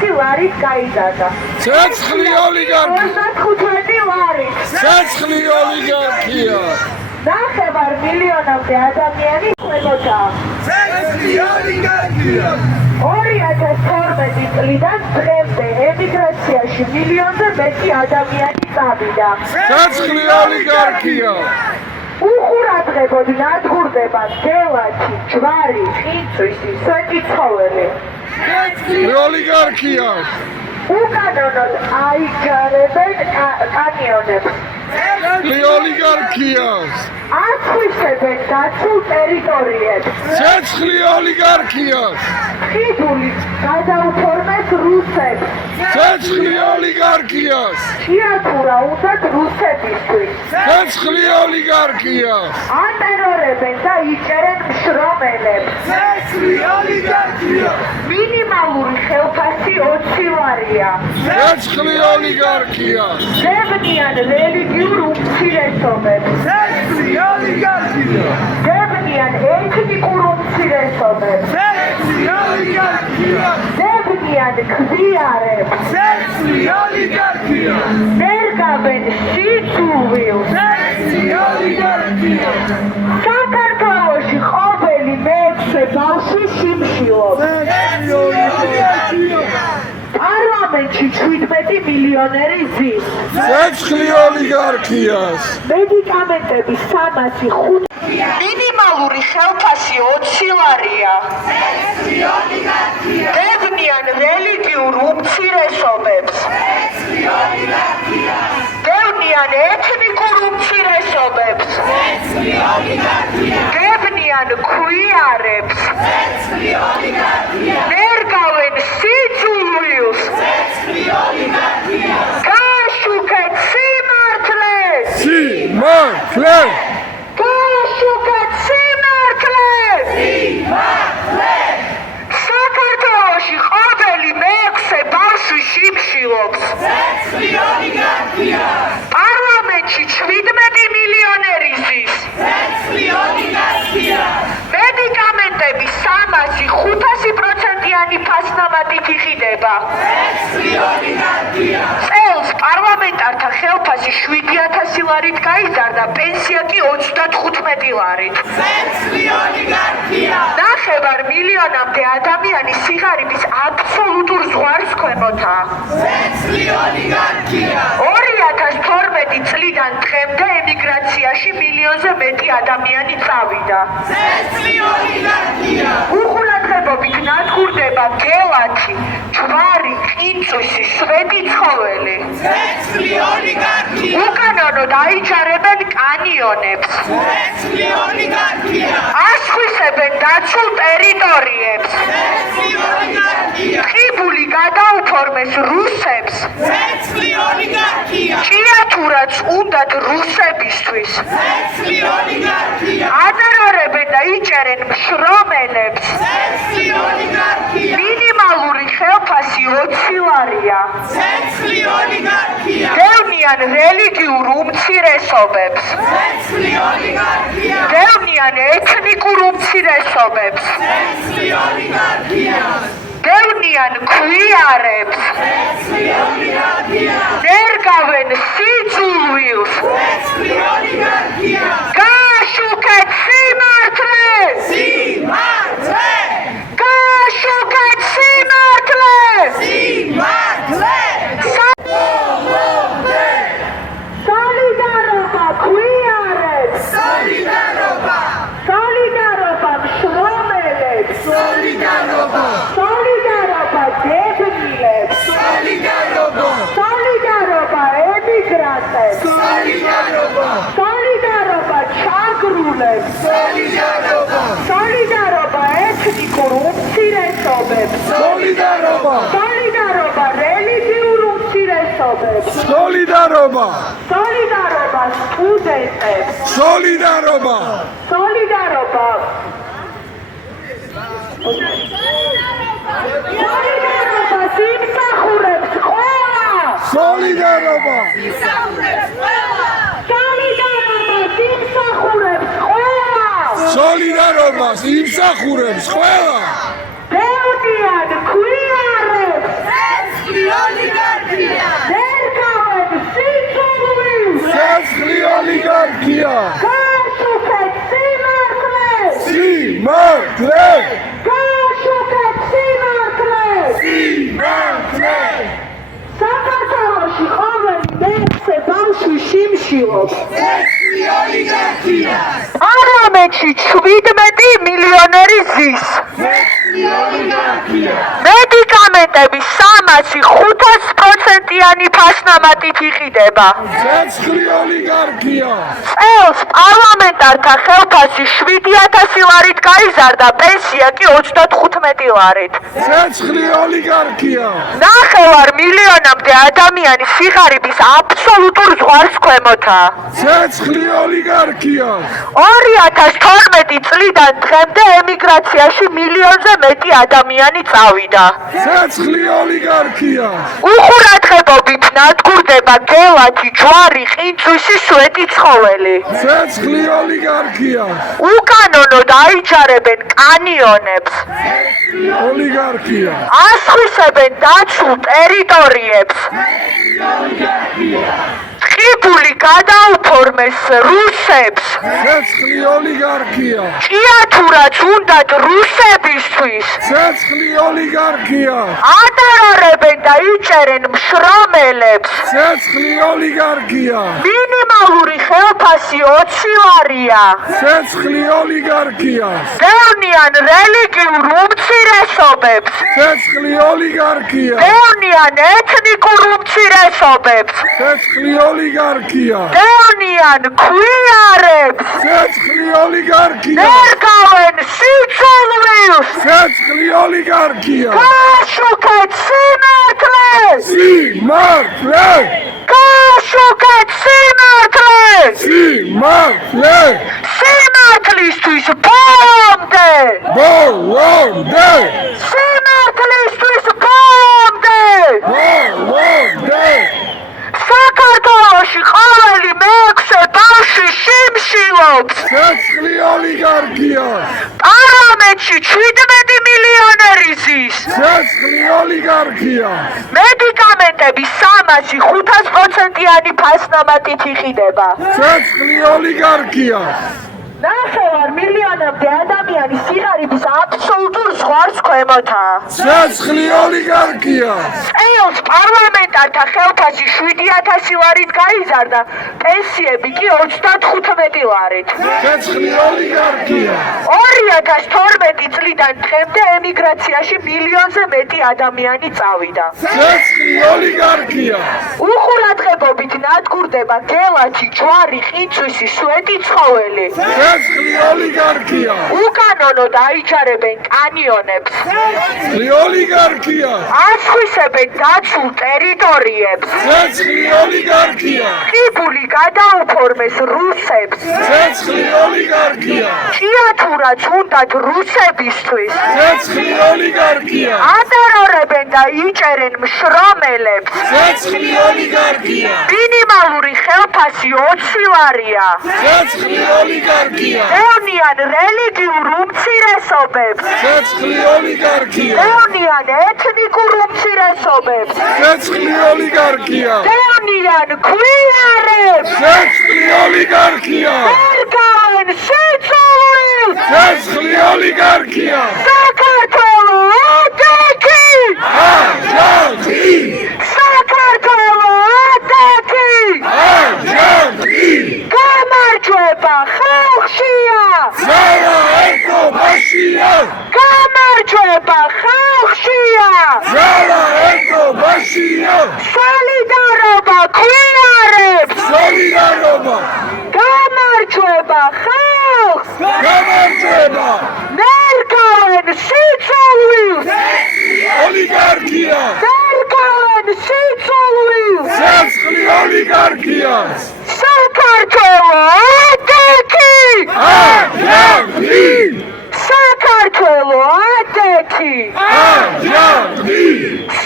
200 ლარით გაიზარდა. ცეცხლი ოლიგარქი. 35 ლარით. ცეცხლი ოლიგარქია. ნახევარ მილიონამდე ადამიანი ხმებოდა. ცეცხლი ოლიგარქია. 2012 წლიდან დღემდე ემიგრაციაში მილიონზე მეტი ადამიანი წავიდა. ცეცხლი ოლიგარქია. უყურადღებოდ ნადგურდება გელათი, ჯვარი, ყინწვისი, სვეტი ცხოველი. ცეცხლი ოლიგარქია. უკანონოდ აიჯარებენ კანიონებს. ცეცხლი ოლიგარქიას. აწვისებენ დაცულ ტერიტორიებს. ცეცხლი ოლიგარქიას. ხიბული გადაუფორმეს რუსებს. ცეცხლი ოლიგარქიას. შეათურა უნდათ რუსებისთვის. ცეცხლი ოლიგარქიას. ატერორებენ და იჭერენ მშრომელებს. ცეცხლი ოლიგარქია. მინიმალური ხელფასი 20 ლარია. ცეცხლი ოლიგარქია. დებნიან რელიგიურ უმცირესობებს. ცეცხლი ოლიგარქია. დებნიან ეთნიკურ უმცირესობებს. ცეცხლი ოლიგარქია. დებნიან ხვიარებს. ცეცხლი ოლიგარქია. ნერგავენ სიძულვილს. ცეცხლი ოლიგარქია. საქართველოში ყოველი მეექვსე ბავშვი სიმშილობს. ცეცხლი ოლიგარქია. პარლამენტში 17 მილიონერი ზის. ცეცხლი ოლიგარქიას. მედიკამენტების 305. მინიმალური ხელფასი 20 ლარია. ცეცხლი ოლიგარქია. დებნიან რელიგიურ უმცირესობებს. ცეცხლი ოლიგარქია. დებნიან ეთნიკურ უმცირესობებს. ცეცხლი ოლიგარქია. დებნიან ხვიარებს. ცეცხლი ოლიგარქია. ნერგავენ სიძულვილს. ცეცხლი ოლიგარქია. გააშუქეთ სიმართლეს. სიმართლე. გააშუქეთ სიმართლეს. სიმართლე. საქართველოში ყოველი მეექვსე ბავშვი სიმშილობს. ცეცხლი ოლიგარქია. პარლამენტში 17 მილიონერი ზის. ცეცხლი ოლიგარქია. მედიკამენტების 300-500%-იანი ფასნამატით იხიდება. ცეცხლი ოლიგარქია. წელს პარლამენტართა ხელფასი 7000 ლარით გაიზარდა, პენსია კი 35 ლარით. ცეცხლი ოლიგარქია. ნახევარ მილიონამდე ადამიანი სიღარიბის აბსოლუტურ ზღვარს ქვემოთაა. ცეცხლი ოლიგარქია. 2012 წლიდან დღემდე ემიგრაციაში მილიონზე მეტი ადამიანი წავიდა. ცეცხლი ოლიგარქია. უყურადღებობით ნადგურდება გელათი, ჯვარი, ყინწვისი, სვეტი ცხოველი. ცეცხლი ოლიგარქია. უკანონოდ აიჯარებენ კანიონებს. ცეცხლი ოლიგარქია. აშხვისებენ დაცულ ტერიტორიებს. ცეცხლი ოლიგარქია. ხიბული გადაუფორმეს რუსებს. ცეცხლი ოლიგარქია. ჭიათურაც უნდათ რუსებისთვის. ცეცხლი ოლიგარქია. ატერორებენ და იჭერენ მშრომელებს. ცეცხლი ოლიგარქია. მინიმალური ხელფასი 20 ლარია. ცეცხლი ოლიგარქია. დევნიან რელიგიურ უმცირესობებს. ცეცხლი ოლიგარქია. დევნიან ეთნიკურ უმცირესობებს. ცეცხლი ოლიგარქია. დევნიან ხვიარებს. ცეცხლი ოლიგარქია. ნერგავენ სიძულვილს. ცეცხლი ოლიგარქია. გააშუქეთ სიმართლეს. სიმართლე. გააშუქეთ სიმართლეს. სიმართლე. სოლიდარობა ხვიარებს. სოლიდარობა. სოლიდარობა მშრომელებს. სოლიდარობა. სოლიდარობა დებნილებს. სოლიდარობა. სოლიდარობა ემიგრანტებს. სოლიდარობა. სოლიდარობა ჩაგრულებს. სოლიდარობა. სოლიდარობა ეთნიკურ უმცირესობებს. სოლიდარობა. სოლიდარობა რელიგიურ უმცირესობებს. სოლიდარობა. სოლიდარობა სტუდენტებს. სოლიდარობა. სოლიდარობა სოლიდარობა სიმსახურებს ყველა. სოლიდარობა. სოლიდარობა სიმსახურებს ყველა. სოლიდარობას იმსახურებს ყველა. დევნიან ხვიარებს. ცეცხლი ოლიგარქია გააშუქეთ სიმართლე სიმართლე გააშუქეთ სიმართლე საქართველოში ყოველი მეექვსე ბავშვი შიმშილობს ცეცხლი ოლიგარქია პარლამენტში 17 მილიონერი ზის ცეცხლი ოლიგარქია მედიკამენტები 300-500%-იანი ფასნამატით იყიდება. ცეცხლი ოლიგარქია წელს პარლამენტართა ხელფასი 7,000 ლარით გაიზარდა, პენსია კი 35 ლარით. ცეცხლი ოლიგარქია 9 მილიონამდე ადამიანი სიღარიბის აბსოლუტურ ზღვარს ქვემოთაა. ცეცხლი ოლიგარქია 2012 წლიდან დღემდე ემიგრაციაში მილიონზე მეტი ადამიანი წავიდა. ცეცხლი ოლიგარქია უყურადღებობით ნადგურდება გელათი, ჯვარი, ყინწვისი, სვეტი ცხოველი. ცეცხლი ოლიგარქია უკანონოდ აიჯარებენ კანიონებს, ოლიგარქია ასხვისებენ დაცულ ტერიტორიებს. ტყიბული გადაუფორმეს რუსებს. ცეცხლი ოლიგარქია ჭიათურაც უნდათ რუსებისთვის. ცეცხლი ოლიგარქია ატარებენ და იჭერენ მშრომელებს. ცეცხლი ოლიგარქია მინიმალური ხელფასი 20 ლარია. ცეცხლი ოლიგარქია დევნიან რელიგიურ უმცირესობებს. ცეცხლი ოლიგარქია დევნიან ეთნიკურ უმცირესობებს. ცეცხლი ოლიგარქია დევნიან ქვიარებს. ცეცხლი ოლიგარქია ერგავენ სიცოცხლეს. ცეცხლი ოლიგარქია გააშუქეთ სიმართლე. სიმართლე გააშუქეთ სიმართლე. სიმართლე სიმართლისთვის ბოლომდე. ბოლომდე სიმართლისთვის ბოლომდე. ბოლომდე საქართველოში ყოველი მეექვსე ბავშვი შიმშილობს. ცეცხლი ოლიგარქია პარლამენტში 17 მილიონერი ზის. ცეცხლი ოლიგარქია მედიკამენტები 300-500%-იანი ფასნამატით იყიდება. ცეცხლი ოლიგარქია 9 მილიონამდე ადამიანი სიღარიბის აბსოლუტურ ზღვარს ქვემოთაა. ცეცხლი ოლიგარქია წელს პარლამენტართა ხელფასი 7,000 ლარით გაიზარდა, პენსიები კი 35 ლარით. ცეცხლი ოლიგარქია 2012 წლიდან დღემდე ემიგრაციაში მილიონზე მეტი ადამიანი წავიდა. ცეცხლი ოლიგარქია უყურადღებობით ნადგურდება გელათი, ჯვარი, ყინწვისი, სვეტი ცხოველი. ცეცხლი ოლიგარქია უკანონოდ აიჯარებენ კანიონებს, ცეცხლი ოლიგარქია ასხვისებენ დაცულ ტერიტორიებს. ცეცხლი ოლიგარქია ტყიბული გადაუფორმეს რუსებს. ცეცხლი ოლიგარქია ჭიათურაც უნდათ რუსებისთვის. ცეცხლი ოლიგარქია ატარებენ და იჭერენ მშრომელებს. ცეცხლი ოლიგარქია მინიმალური ხელფასი 20 ლარია. ცეცხლი ოლიგარქია დევნიან რელიგიურ უმცირესობებს. ცეცხლი ოლიგარქია დევნიან ეთნიკურ უმცირესობებს. ცეცხლი ოლიგარქია დევნიან ქვიარებს. ცეცხლი ოლიგარქია ერგავენ სიცოცხლეს. ცეცხლი ოლიგარქია საქართველო ოდექი. აჯანყი საქართველო ოდექი. აჯანყი გამარჯვება ხალხშია. ზავა ერთობაშია გამარჯვება ხალხშია. ზავა ერთობაშია სოლიდარობა ქვიარებს. სოლიდარობა გამარჯვება ხალხს. გამარჯვება ნერგავენ სიცოცხლეს. ოლიგარქია ნერგავენ სიცოცხლეს. ცეცხლი ოლიგარქია საქართველო ოდექი. აჯანყი საქართველო ოდექი. აჯანყი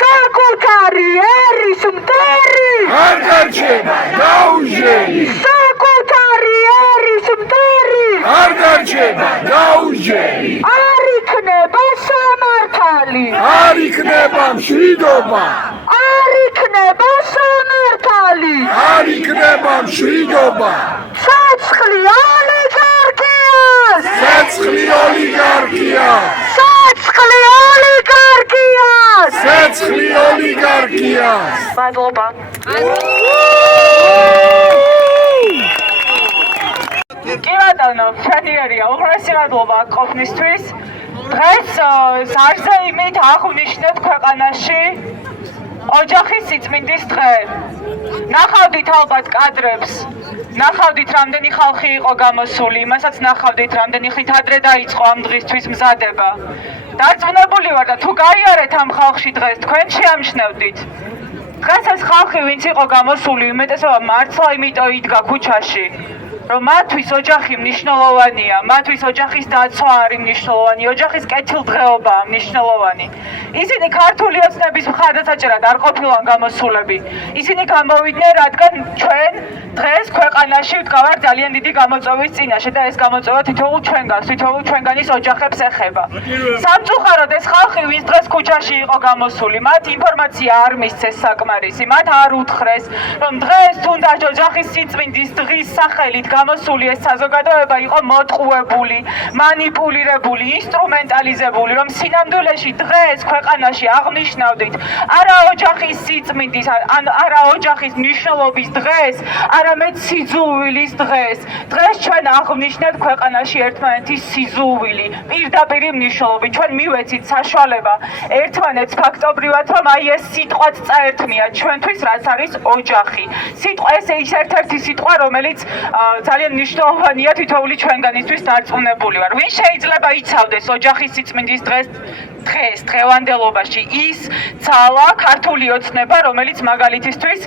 საკუთარი ერის მტერი. არ დარჩება გაუჟელი საკუთარი ერის მტერი. არ დარჩება გაუჟელი არ იქნება სამართალი. არ იქნება მშვიდობა არ იქნება სამართალი. ხალი არ იქნება მშვიდობა ცეცხლი ოლიგარქიას ცეცხლი ოლიგარქიას ცეცხლი ოლიგარქიას ცეცხლი ოლიგარქიას მადლობა კი ბატონო შენიერია უღრესი მადლობა ყოფნისთვის დღეს ზარზე იმით აღვნიშნეთ ქვეყანაში ოჯახის სიწმინდის დღე ნახავდით ალბათ კადრებს ნახავდით რამდენი ხალხი იყო გამოსული იმასაც ნახავდით რამდენი ხით ადრე დაიწყო ამ დღისთვის მზადება დარწმუნებული ვარ და თუ გაიარეთ ამ ხალხში დღეს თქვენ შეამჩნევდით დღეს ეს ხალხი ვინც იყო გამოსული უმეტესობა მართლა იმიტომ იდგა ქუჩაში რომ მათთვის ოჯახი მნიშვნელოვანია, მათთვის ოჯახის დაცვა არის მნიშვნელოვანი, ოჯახის კეთილდღეობაა მნიშვნელოვანი. ისინი ქართული ოცნების მხარდასაჭერად არ ყოფილან გამოსულები. ისინი გამოვიდნენ, რადგან ჩვენ დღეს ქვეყანაში ვდგავართ ძალიან დიდი გამოწვევის წინაშე და ეს გამოწვევა თითოეულ ჩვენგანს, თითოეულ ჩვენგანის ოჯახებს ეხება. სამწუხაროდ ეს ხალხი, ვინც დღეს ქუჩაში იყო გამოსული, მათ ინფორმაცია არ მისცეს საკმარისი, მათ არ უთხრეს, რომ დღეს თუნდაც ოჯახის სიწმინდის დღის სახელით გამოსული ეს საზოგადოება იყო მოტყუებული, მანიპულირებული, ინსტრუმენტალიზებული, რომ სინამდვილეში დღეს ქვეყანაში აღნიშნავდით არა ოჯახის სიწმინდის, არა ოჯახის მნიშვნელობის დღეს, არამედ სიძულვილის დღეს. დღეს ჩვენ აღნიშნეთ ქვეყანაში ერთმანეთის სიძულვილი, პირდაპირი მნიშვნელობით. ჩვენ მივეცით საშუალება ერთმანეთს ფაქტობრივად, რომ აი ეს სიტყვაც წაერთმიათ ჩვენთვის, რაც არის ოჯახი. სიტყვა ეს ერთ-ერთი სიტყვა, რომელიც ძალიან მნიშვნელოვანია თითოეული ჩვენგანისთვის დარწმუნებული ვარ. ვინ შეიძლება იცავდეს ოჯახის სიწმინდის დღევანდელობაში ის ძალა ქართული ოცნება, რომელიც მაგალითისთვის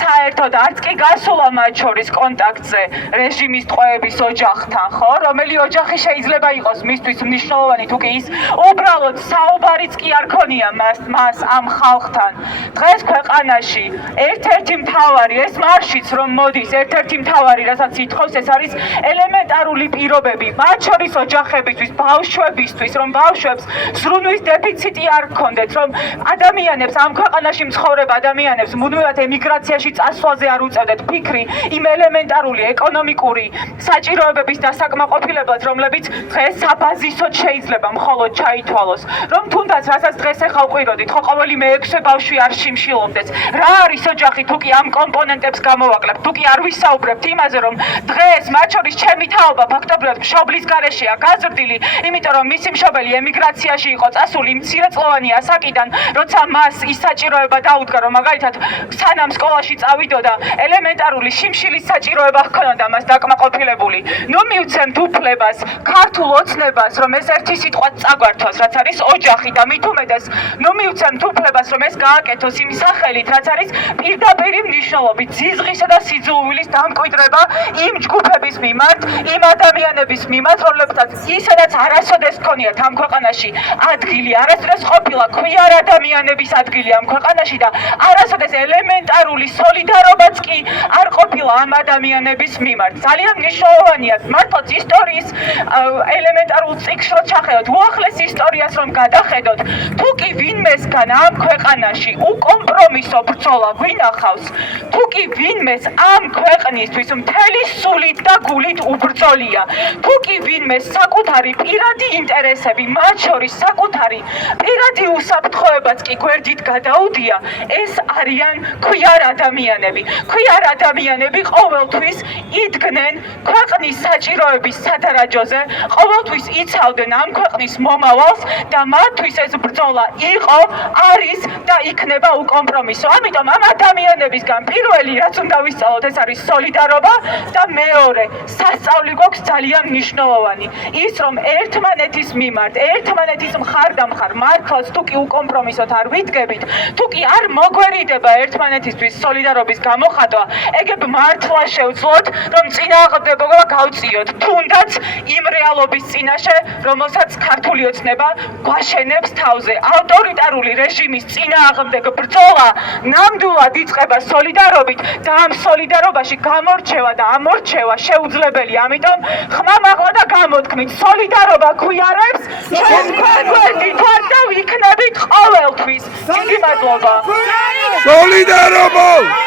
საერთოდ არც კი გასულა მათ შორის კონტაქტზე რეჟიმის ტყვეების ოჯახთან, ხო? რომელი ოჯახი შეიძლება იყოს მისთვის მნიშვნელოვანი, თუ კი ის უბრალოდ საუბარიც კი არ ქონია მას ამ ხალხთან. დღეს ქვეყანაში ერთ-ერთი მთავარი ეს მარშიც რომ მოდის, ერთ-ერთი მთავარი რასაც ითხოვს, ეს არის ელემენტარული პირობები, მათ შორის ოჯახებისთვის, ბავშვებისთვის, რომ ბავშვებს ზრუნვის დეფიციტი არ გქონდეთ, რომ ადამიანებს, ამ ქვეყანაში მცხოვრებ ადამიანებს მუდმივად ემიგრაციაში წასვლაზე არ უწევდეთ ფიქრი იმ ელემენტარული ეკონომიკური საჭიროებების დასაკმაყოფილებლად, რომლებიც დღეს საბაზისოდ შეიძლება მხოლოდ ჩაითვალოს, რომ თუნდაც რასაც დღეს ახლა ვყვიროდით, ხო ყოველი მე-6 ბავშვი არ შიმშილობდეს. რა არის ოჯახი, თუ კი ამ კომპონენტებს გამოვაკლებთ, თუ კი არ ვისაუბრებთ იმაზე, რომ დღეს მათ შორის ჩემი თაობა ფაქტობრივად მშობლის გარეშეა გაზრდილი, იმიტომ რომ მისი მშობელი ემიგრაციაში იყო წასული მცირეწლოვანი ასაკიდან, როცა მას ის საჭიროება დაუდგა, რომ მაგალითად სანამ სკოლაში წავიდოდა, ელემენტარული შიმშილის საჭიროება ჰქონდა მას დაკმაყოფილებული. ნუ მივცემთ უფლებას ქართულ ოცნებას, რომ ეს ერთი სიტყვა წაგვართვას, რაც არის ოჯახი და მით უმეტეს ნუ მივცემთ უფლებას, რომ ეს გააკეთოს იმ სახელით, რაც არის პირდაპირი მნიშვნელობით ზიზღისა და სიძულვილის დამკვიდრება იმ ჯგუფების მიმართ, იმ ადამიანების მიმართ, რომლებსაც ისედაც არასოდეს ჰქონიათ ამ ქვეყანაში ადგილი, არასოდეს ყოფილა ქვიარ ადამიანების ადგილი ამ ქვეყანაში და არასოდეს ელემენტარული სოლიდარობაც კი არ ყოფილა ამ ადამიანების მიმართ. ძალიან მნიშვნელოვანია მართლაც ისტორიის ელემენტარულ ციკლს რო ჩახედოთ, უახლეს ისტორიას რომ გადახედოთ, თუ კი ვინმესგან ამ ქვეყანაში უკომპრომისო ბრძოლა გვინახავს, თუ კი ვინმეს ამ ქვეყნისთვის მთელი სულით და გულით უბრძოლია, თუ კი ვინმეს საკუთარი პირადი ინტერესები, მათ შორის საკუთარი პირადი უსაფრთხოებაც კი გვერდით გადაუდია, ეს არიან ქვიარ ადამიანები. ქვიარ ადამიანები ყოველთვის იდგნენ ქვეყნის საჭიროების სადარაჯოზე, ყოველთვის იცავდნენ ამ ქვეყნის მომავალს და მათთვის ეს ბრძოლა იყო, არის და იქნება უკომპრომისო. ამიტომ ამ ადამიანებისგან პირველი რაც უნდა ვისწავლოთ, ეს არის სოლიდარობა და მეორე სასწაული გვაქვს ძალიან მნიშვნელოვანი. ის რომ ერთმანეთის მიმართ, ერთმანეთის მხარდამხარ მართლაც თუ კი უკომპრომისოდ არ ვიდგებით, თუ კი არ მოგვერიდება ერთმანეთისთვის სოლიდარობის გამოხატვა, ეგებ მართლა შევძლოთ, რომ წინააღმდეგობა გავწიოთ, თუნდაც იმ რეალობის წინაშე, რომელსაც ქართული ოცნება გვაშენებს თავზე. ავტორიტარული რეჟიმის წინააღმდეგ ბრძოლა ნამდვილად იწყება სოლიდარობით და ამ სოლიდარობაში გამორჩევა და ამორჩევა შეუძლებელია. ამიტომ ხმამაღლა და გამოთქმით სოლიდარობა გვიარებს, ჩვენ გვერდით ვართ და ვიქნებით ყოველთვის. დიდი მადლობა. სოლიდარობა!